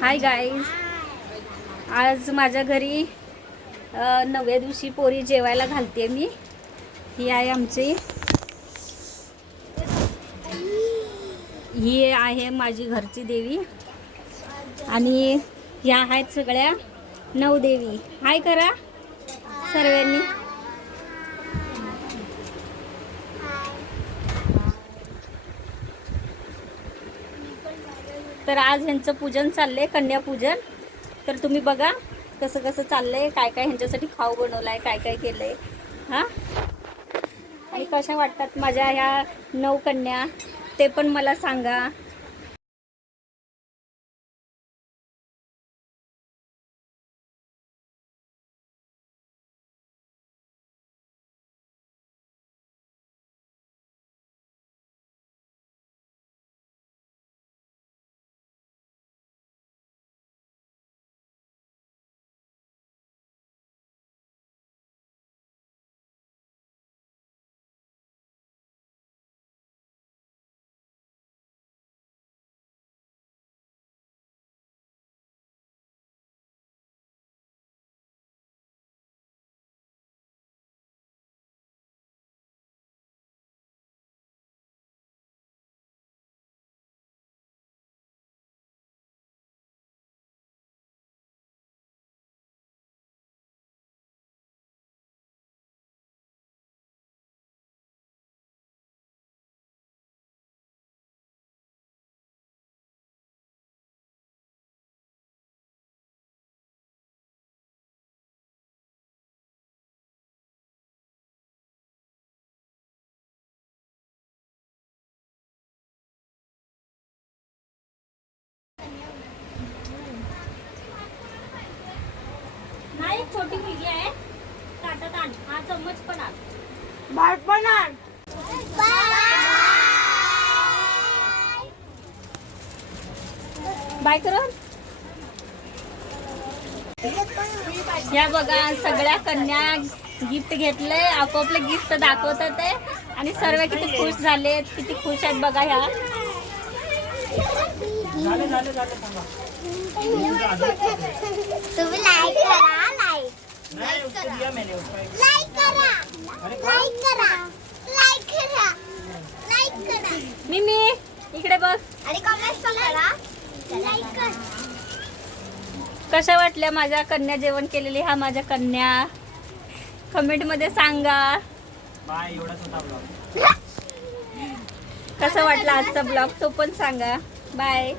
Hi guys, आज माझ्या घरी 9व्या दिवशी पोरी जेवायला घालते मी. ही आहे आमची, ही आहे माझी घरची देवी आणि ह्या आहेत सगळ्या 9 देवी. हाय करा सर्वांनी. तर आज ह्यांचं पूजन चाललंय, कन्यापूजन. तर तुम्ही बघा कसं कसं चाललंय, काय काय ह्यांच्यासाठी खाऊ बनवलाय, काय काय केलंय हां. आणि कशा वाटतात माझ्या ह्या 9 कन्या ते पण मला सांगा. नाही, एक छोटी मुलगी आहे, ताटात आण, हा चम्मच पण आण, बाळ पण आण. बाय करून. या बघा सगळ्या कन्या गिफ्ट घेतलंय, आपापलं गिफ्ट दाखवतात आहे आणि सर्व किती खुश झालेत, किती खुश आहेत बघा. ह्या तुम्ही लाईक करा, मिमी इकडे बघ आणि कमेंट करा, लाईक करा. कशा वाटल्या माझ्या कन्या जेवण केलेली, ह्या माझ्या कन्या कमेंट मध्ये सांगा. कसं वाटलं आजचा ब्लॉग तो पण सांगा. बाय.